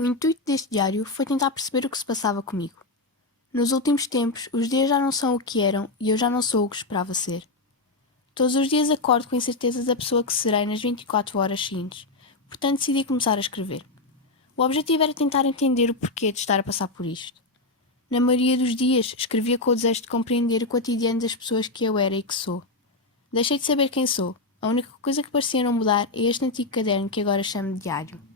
O intuito deste diário foi tentar perceber o que se passava comigo. Nos últimos tempos, os dias já não são o que eram e eu já não sou o que esperava ser. Todos os dias acordo com a incerteza da pessoa que serei nas 24 horas seguintes, portanto decidi começar a escrever. O objetivo era tentar entender o porquê de estar a passar por isto. Na maioria dos dias, escrevia com o desejo de compreender o cotidiano das pessoas que eu era e que sou. Deixei de saber quem sou. A única coisa que parecia não mudar é este antigo caderno que agora chamo de diário.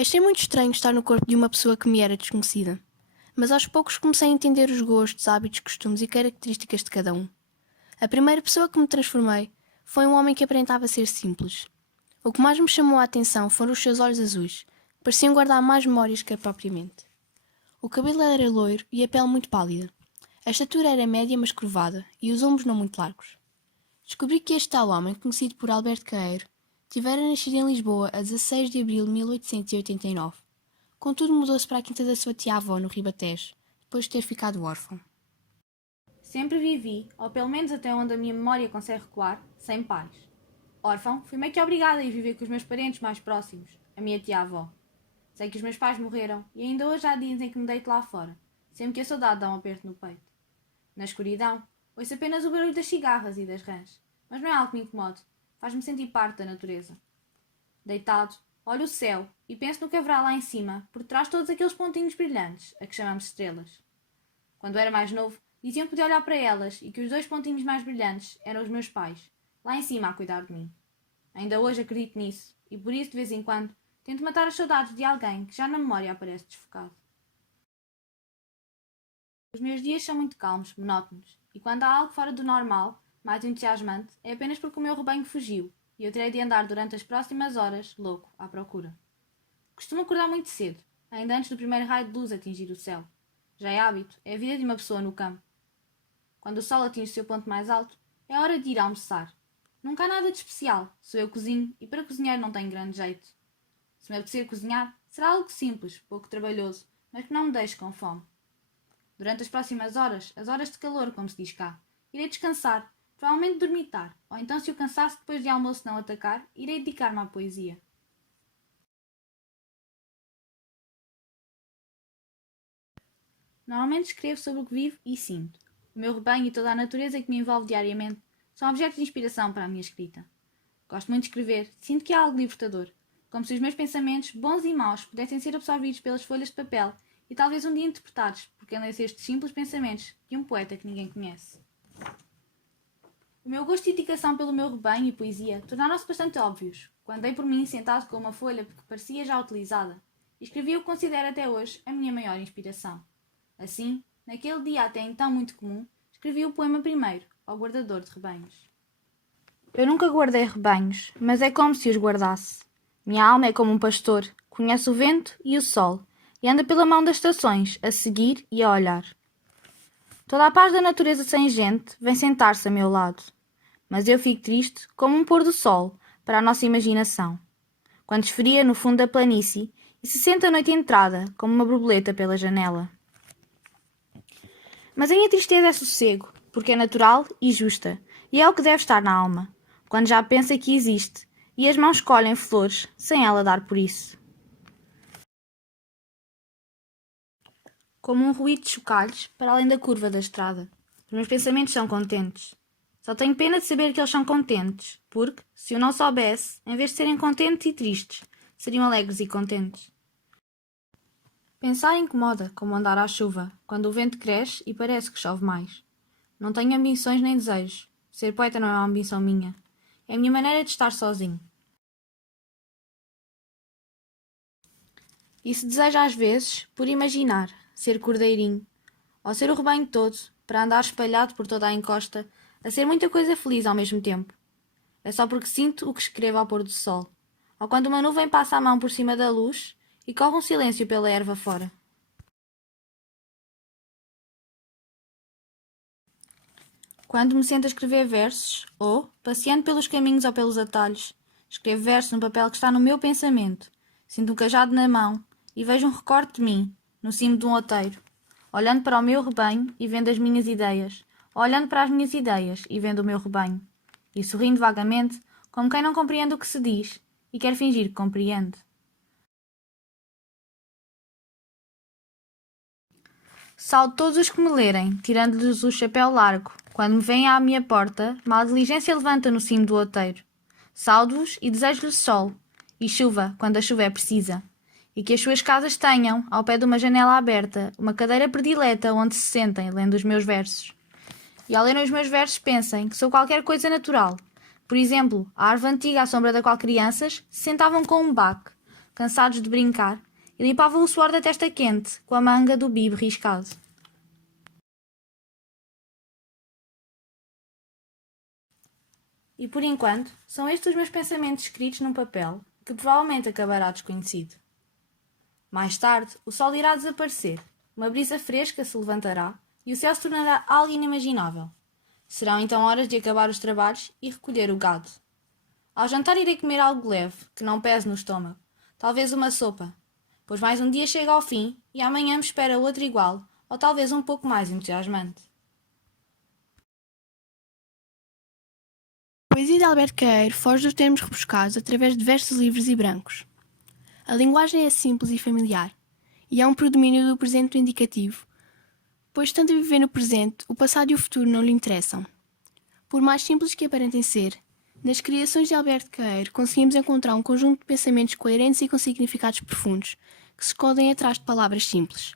Achei muito estranho estar no corpo de uma pessoa que me era desconhecida, mas aos poucos comecei a entender os gostos, hábitos, costumes e características de cada um. A primeira pessoa que me transformei foi um homem que aparentava ser simples. O que mais me chamou a atenção foram os seus olhos azuis, que pareciam guardar mais memórias que a própria mente. O cabelo era loiro e a pele muito pálida. A estatura era média mas curvada e os ombros não muito largos. Descobri que este tal homem, conhecido por Alberto Caeiro, tivera nascido em Lisboa a 16 de abril de 1889. Contudo, mudou-se para a quinta da sua tia-avó, no Ribatejo, depois de ter ficado órfão. Sempre vivi, ou pelo menos até onde a minha memória consegue recuar, sem pais. Órfão, fui meio que obrigada a ir viver com os meus parentes mais próximos, a minha tia-avó. Sei que os meus pais morreram e ainda hoje há dias em que me deito lá fora, sempre que a saudade dá um aperto no peito. Na escuridão, ouço apenas o barulho das cigarras e das rãs, mas não é algo que me incomode, faz-me sentir parte da natureza. Deitado, olho o céu e penso no que haverá lá em cima, por trás de todos aqueles pontinhos brilhantes, a que chamamos estrelas. Quando era mais novo, diziam que podia olhar para elas e que os dois pontinhos mais brilhantes eram os meus pais, lá em cima a cuidar de mim. Ainda hoje acredito nisso e por isso, de vez em quando, tento matar as saudades de alguém que já na memória aparece desfocado. Os meus dias são muito calmos, monótonos, e quando há algo fora do normal, mais entusiasmante, é apenas porque o meu rebanho fugiu e eu terei de andar durante as próximas horas, louco, à procura. Costumo acordar muito cedo, ainda antes do primeiro raio de luz atingir o céu. Já é hábito, é a vida de uma pessoa no campo. Quando o sol atinge o seu ponto mais alto, é hora de ir almoçar. Nunca há nada de especial, sou eu que cozinho e para cozinhar não tenho grande jeito. Se me apetecer cozinhar, será algo simples, pouco trabalhoso, mas que não me deixe com fome. Durante as próximas horas, as horas de calor, como se diz cá, irei descansar, provavelmente dormitar, ou então, se o cansaço depois de almoço não atacar, irei dedicar-me à poesia. Normalmente escrevo sobre o que vivo e sinto. O meu rebanho e toda a natureza que me envolve diariamente são objetos de inspiração para a minha escrita. Gosto muito de escrever, sinto que é algo libertador, como se os meus pensamentos, bons e maus, pudessem ser absorvidos pelas folhas de papel e talvez um dia interpretados por quem lesse estes simples pensamentos de um poeta que ninguém conhece. O meu gosto e dedicação pelo meu rebanho e poesia tornaram-se bastante óbvios, quando dei por mim sentado com uma folha que parecia já utilizada, e escrevi o que considero até hoje a minha maior inspiração. Assim, naquele dia até então muito comum, escrevi o poema primeiro, ao guardador de rebanhos. Eu nunca guardei rebanhos, mas é como se os guardasse. Minha alma é como um pastor, conhece o vento e o sol, e anda pela mão das estações, a seguir e a olhar. Toda a paz da natureza sem gente vem sentar-se a meu lado. Mas eu fico triste como um pôr do sol para a nossa imaginação, quando esfria no fundo da planície e se senta a noite entrada como uma borboleta pela janela. Mas a minha tristeza é sossego, porque é natural e justa, e é o que deve estar na alma, quando já pensa que existe, e as mãos colhem flores sem ela dar por isso. Como um ruído de chocalhos para além da curva da estrada. Os meus pensamentos são contentes. Só tenho pena de saber que eles são contentes, porque, se eu não soubesse, em vez de serem contentes e tristes, seriam alegres e contentes. Pensar incomoda, como andar à chuva, quando o vento cresce e parece que chove mais. Não tenho ambições nem desejos. Ser poeta não é uma ambição minha. É a minha maneira de estar sozinho. E se deseja às vezes, por imaginar, ser cordeirinho, ou ser o rebanho todo, para andar espalhado por toda a encosta, a ser muita coisa feliz ao mesmo tempo. É só porque sinto o que escrevo ao pôr do sol, ou quando uma nuvem passa a mão por cima da luz e corre um silêncio pela erva fora. Quando me sento a escrever versos, ou, passeando pelos caminhos ou pelos atalhos, escrevo versos no papel que está no meu pensamento, sinto um cajado na mão e vejo um recorte de mim, no cimo de um outeiro, olhando para o meu rebanho e vendo as minhas ideias, ou olhando para as minhas ideias e vendo o meu rebanho, e sorrindo vagamente, como quem não compreende o que se diz e quer fingir que compreende. Saldo todos os que me lerem, tirando-lhes o chapéu largo. Quando me vêm à minha porta, mal diligência levanta no cimo do outeiro. Saldo-os e desejo-lhes sol, e chuva, quando a chuva é precisa. E que as suas casas tenham, ao pé de uma janela aberta, uma cadeira predileta onde se sentem, lendo os meus versos. E ao lerem os meus versos pensem que sou qualquer coisa natural. Por exemplo, a árvore antiga à sombra da qual crianças se sentavam com um baque, cansados de brincar, e limpavam o suor da testa quente com a manga do bibe riscado. E por enquanto, são estes os meus pensamentos escritos num papel que provavelmente acabará desconhecido. Mais tarde, o sol irá desaparecer, uma brisa fresca se levantará e o céu se tornará algo inimaginável. Serão então horas de acabar os trabalhos e recolher o gado. Ao jantar irei comer algo leve, que não pese no estômago, talvez uma sopa, pois mais um dia chega ao fim e amanhã me espera outro igual, ou talvez um pouco mais entusiasmante. A poesia de Alberto Queiro foge dos termos rebuscados através de versos livres e brancos. A linguagem é simples e familiar, e há um predomínio do presente do indicativo, pois tanto a viver no presente, o passado e o futuro não lhe interessam. Por mais simples que aparentem ser, nas criações de Alberto Queiro conseguimos encontrar um conjunto de pensamentos coerentes e com significados profundos, que se escondem atrás de palavras simples.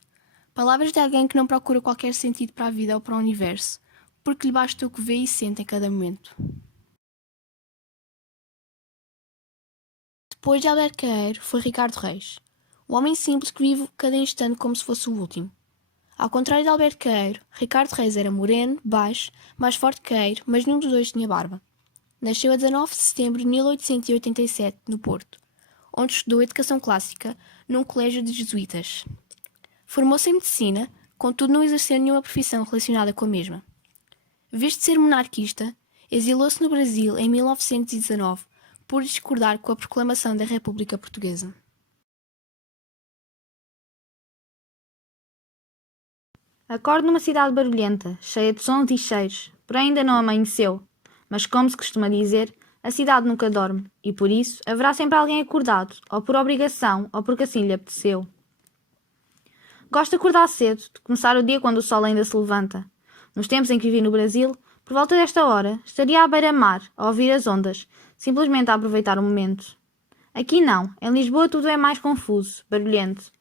Palavras de alguém que não procura qualquer sentido para a vida ou para o universo, porque lhe basta o que vê e sente em cada momento. Depois de Alberto Queiro foi Ricardo Reis, o homem simples que vive cada instante como se fosse o último. Ao contrário de Alberto Queiro, Ricardo Reis era moreno, baixo, mais forte que Queiro, mas nenhum dos dois tinha barba. Nasceu a 19 de setembro de 1887, no Porto, onde estudou Educação Clássica num colégio de jesuítas. Formou-se em medicina, contudo não exerceu nenhuma profissão relacionada com a mesma. Visto ser monarquista, exilou-se no Brasil em 1919 por discordar com a proclamação da República Portuguesa. Acordo numa cidade barulhenta, cheia de sons e cheiros, porém ainda não amanheceu. Mas como se costuma dizer, a cidade nunca dorme, e por isso haverá sempre alguém acordado, ou por obrigação, ou porque assim lhe apeteceu. Gosto de acordar cedo, de começar o dia quando o sol ainda se levanta. Nos tempos em que vivi no Brasil, por volta desta hora, estaria à beira-mar, a ouvir as ondas, simplesmente a aproveitar o momento. Aqui não, em Lisboa tudo é mais confuso, barulhento.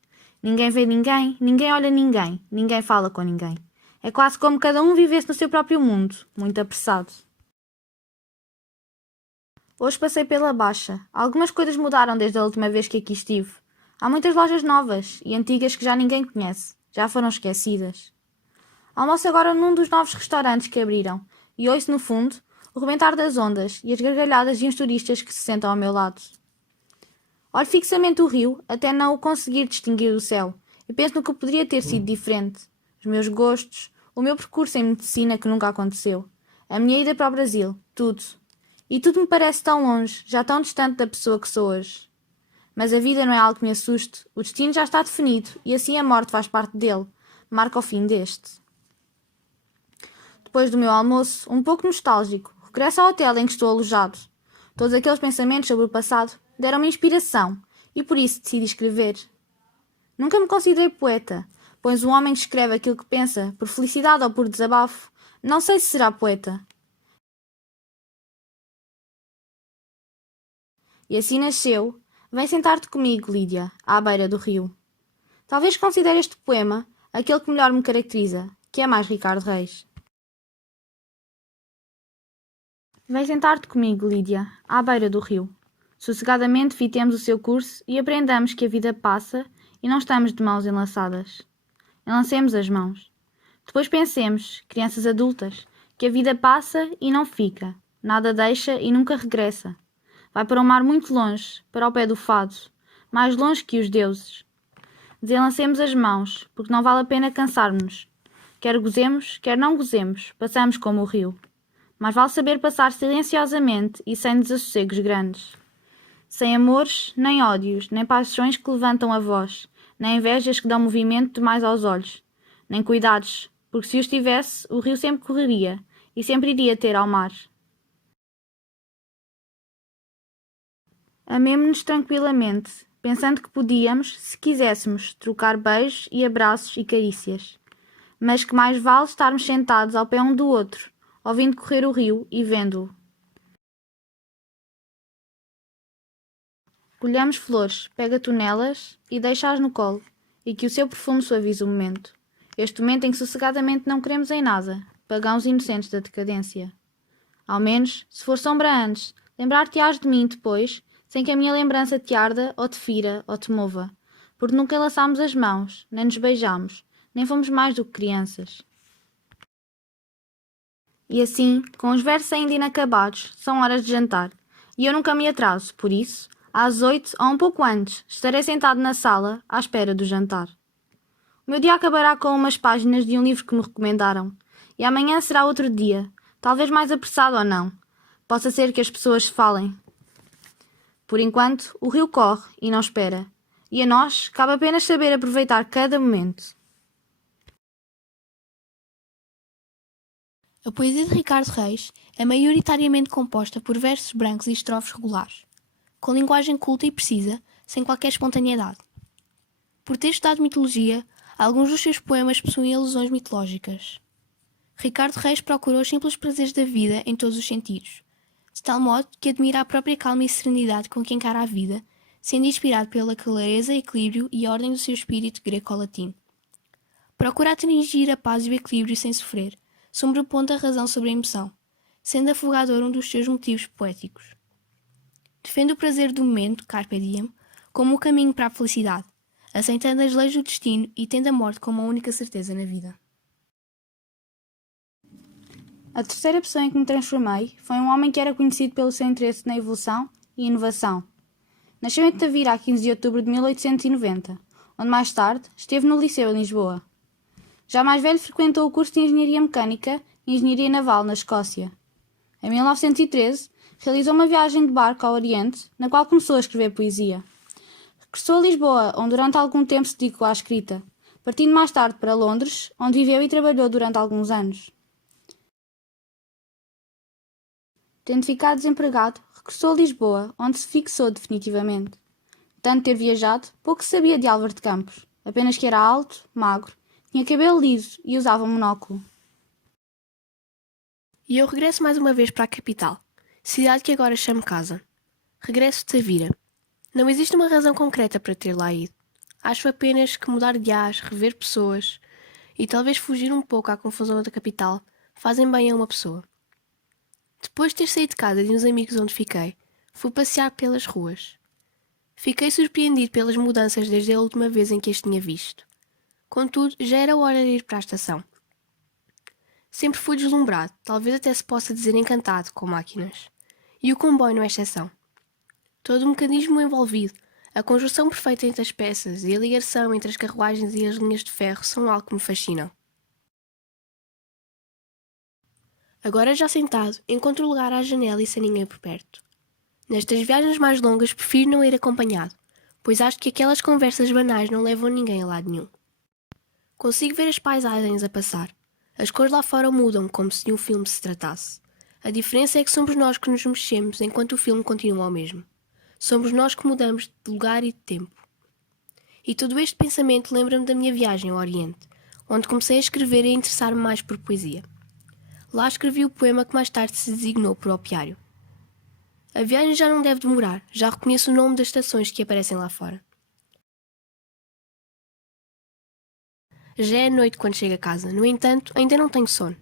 Ninguém vê ninguém, ninguém olha ninguém, ninguém fala com ninguém. É quase como cada um vivesse no seu próprio mundo, muito apressado. Hoje passei pela Baixa. Algumas coisas mudaram desde a última vez que aqui estive. Há muitas lojas novas e antigas que já ninguém conhece. Já foram esquecidas. Almoço agora num dos novos restaurantes que abriram e ouço no fundo o rebentar das ondas e as gargalhadas de uns turistas que se sentam ao meu lado. Olho fixamente o rio até não o conseguir distinguir do céu e penso no que poderia ter sido diferente. Os meus gostos, o meu percurso em medicina que nunca aconteceu, a minha ida para o Brasil, tudo. E tudo me parece tão longe, já tão distante da pessoa que sou hoje. Mas a vida não é algo que me assuste, o destino já está definido e assim a morte faz parte dele, marca o fim deste. Depois do meu almoço, um pouco nostálgico, regresso ao hotel em que estou alojado. Todos aqueles pensamentos sobre o passado deram-me inspiração e por isso decidi escrever. Nunca me considerei poeta, pois um homem que escreve aquilo que pensa, por felicidade ou por desabafo, não sei se será poeta. E assim nasceu Vem sentar-te comigo, Lídia, à beira do rio. Talvez considere este poema aquele que melhor me caracteriza, que é mais Ricardo Reis. Vem sentar-te comigo, Lídia, à beira do rio. Sossegadamente fitemos o seu curso e aprendamos que a vida passa e não estamos de mãos enlaçadas. Enlancemos as mãos. Depois pensemos, crianças adultas, que a vida passa e não fica, nada deixa e nunca regressa. Vai para um mar muito longe, para o pé do fado, mais longe que os deuses. Desenlancemos as mãos, porque não vale a pena cansarmos-nos. Quer gozemos, quer não gozemos, passamos como o rio. Mas vale saber passar silenciosamente e sem desassossegos grandes. Sem amores, nem ódios, nem paixões que levantam a voz, nem invejas que dão movimento demais aos olhos, nem cuidados, porque se os tivesse, o rio sempre correria e sempre iria ter ao mar. Amemo-nos tranquilamente, pensando que podíamos, se quiséssemos, trocar beijos e abraços e carícias. mas que mais vale estarmos sentados ao pé um do outro, ouvindo correr o rio e vendo-o. Colhamos flores, pega tu nelas e deixa-as no colo, e que o seu perfume suavize o momento. Este momento em que sossegadamente não queremos em nada, pagãos inocentes da decadência. Ao menos, se for sombra antes, lembrar-te-ás de mim depois, sem que a minha lembrança te arda, ou te fira, ou te mova. Porque nunca laçámos as mãos, nem nos beijámos, nem fomos mais do que crianças. E assim, com os versos ainda inacabados, são horas de jantar. E eu nunca me atraso, por isso, às 8 ou um pouco antes, estarei sentado na sala, à espera do jantar. O meu dia acabará com umas páginas de um livro que me recomendaram. E amanhã será outro dia, talvez mais apressado ou não. Possa ser que as pessoas falem. Por enquanto, o rio corre e não espera. E a nós cabe apenas saber aproveitar cada momento. A poesia de Ricardo Reis é maioritariamente composta por versos brancos e estrofes regulares, com linguagem culta e precisa, sem qualquer espontaneidade. Por ter estudado mitologia, alguns dos seus poemas possuem alusões mitológicas. Ricardo Reis procurou os simples prazeres da vida em todos os sentidos, de tal modo que admira a própria calma e serenidade com que encara a vida, sendo inspirado pela clareza, equilíbrio e ordem do seu espírito greco-latino. Procura atingir a paz e o equilíbrio sem sofrer, sobrepondo a razão sobre a emoção, sendo afogador um dos seus motivos poéticos. Defende o prazer do momento, carpe diem, como o caminho para a felicidade, aceitando as leis do destino e tendo a morte como a única certeza na vida. A terceira pessoa em que me transformei foi um homem que era conhecido pelo seu interesse na evolução e inovação. Nasceu em Tavira a 15 de outubro de 1890, onde mais tarde esteve no Liceu em Lisboa. Já mais velho frequentou o curso de Engenharia Mecânica e Engenharia Naval na Escócia. Em 1913, realizou uma viagem de barco ao Oriente, na qual começou a escrever poesia. Regressou a Lisboa, onde durante algum tempo se dedicou à escrita, partindo mais tarde para Londres, onde viveu e trabalhou durante alguns anos. Tendo ficado desempregado, regressou a Lisboa, onde se fixou definitivamente. Tanto ter viajado, pouco se sabia de Álvaro de Campos, apenas que era alto, magro, tinha cabelo liso e usava um monóculo. E eu regresso mais uma vez para a capital, cidade que agora chamo casa. Regresso de Tavira. Não existe uma razão concreta para ter lá ido. Acho apenas que mudar de ar, rever pessoas e talvez fugir um pouco à confusão da capital fazem bem a uma pessoa. Depois de ter saído de casa de uns amigos onde fiquei, fui passear pelas ruas. Fiquei surpreendido pelas mudanças desde a última vez em que as tinha visto. Contudo, já era hora de ir para a estação. Sempre fui deslumbrado, talvez até se possa dizer encantado, com máquinas. E o comboio não é exceção. Todo o mecanismo envolvido, a conjunção perfeita entre as peças e a ligação entre as carruagens e as linhas de ferro são algo que me fascinam. Agora já sentado, encontro lugar à janela e sem ninguém por perto. Nestas viagens mais longas prefiro não ir acompanhado, pois acho que aquelas conversas banais não levam ninguém a lado nenhum. Consigo ver as paisagens a passar. As cores lá fora mudam como se de um filme se tratasse. A diferença é que somos nós que nos mexemos enquanto o filme continua o mesmo. Somos nós que mudamos de lugar e de tempo. E todo este pensamento lembra-me da minha viagem ao Oriente, onde comecei a escrever e a interessar-me mais por poesia. Lá escrevi o poema que mais tarde se designou por Opiário. A viagem já não deve demorar, já reconheço o nome das estações que aparecem lá fora. Já é noite quando chego a casa, no entanto, ainda não tenho sono.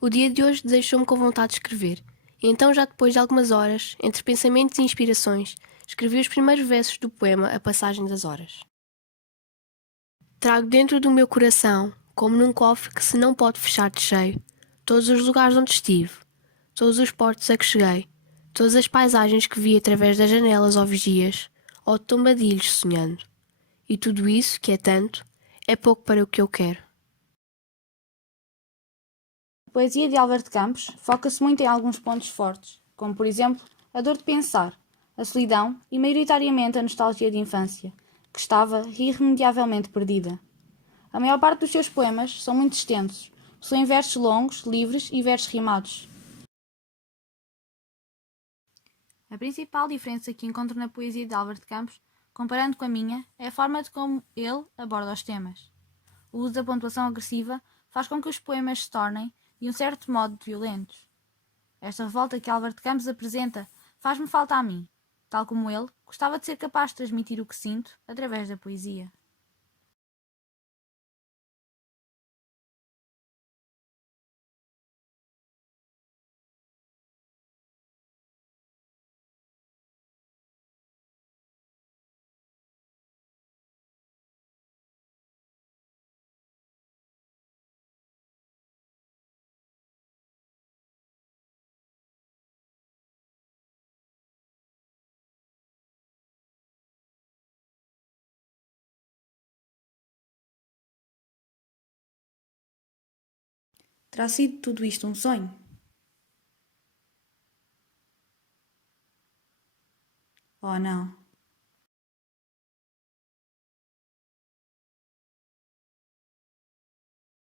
O dia de hoje deixou-me com vontade de escrever, e então, já depois de algumas horas, entre pensamentos e inspirações, escrevi os primeiros versos do poema A Passagem das Horas. Trago dentro do meu coração, como num cofre que se não pode fechar de cheio, todos os lugares onde estive, todos os portos a que cheguei, todas as paisagens que vi através das janelas ou vigias, ou de tombadilhos sonhando. E tudo isso, que é tanto, é pouco para o que eu quero. A poesia de Álvaro de Campos foca-se muito em alguns pontos fortes, como por exemplo a dor de pensar, a solidão e maioritariamente a nostalgia de infância, que estava irremediavelmente perdida. A maior parte dos seus poemas são muito extensos, possuem versos longos, livres e versos rimados. A principal diferença que encontro na poesia de Álvaro de Campos, comparando com a minha, é a forma de como ele aborda os temas. O uso da pontuação agressiva faz com que os poemas se tornem, de um certo modo, violentos. Esta revolta que Álvaro de Campos apresenta faz-me falta a mim. Tal como ele, gostava de ser capaz de transmitir o que sinto através da poesia. Terá sido tudo isto um sonho? Oh, não.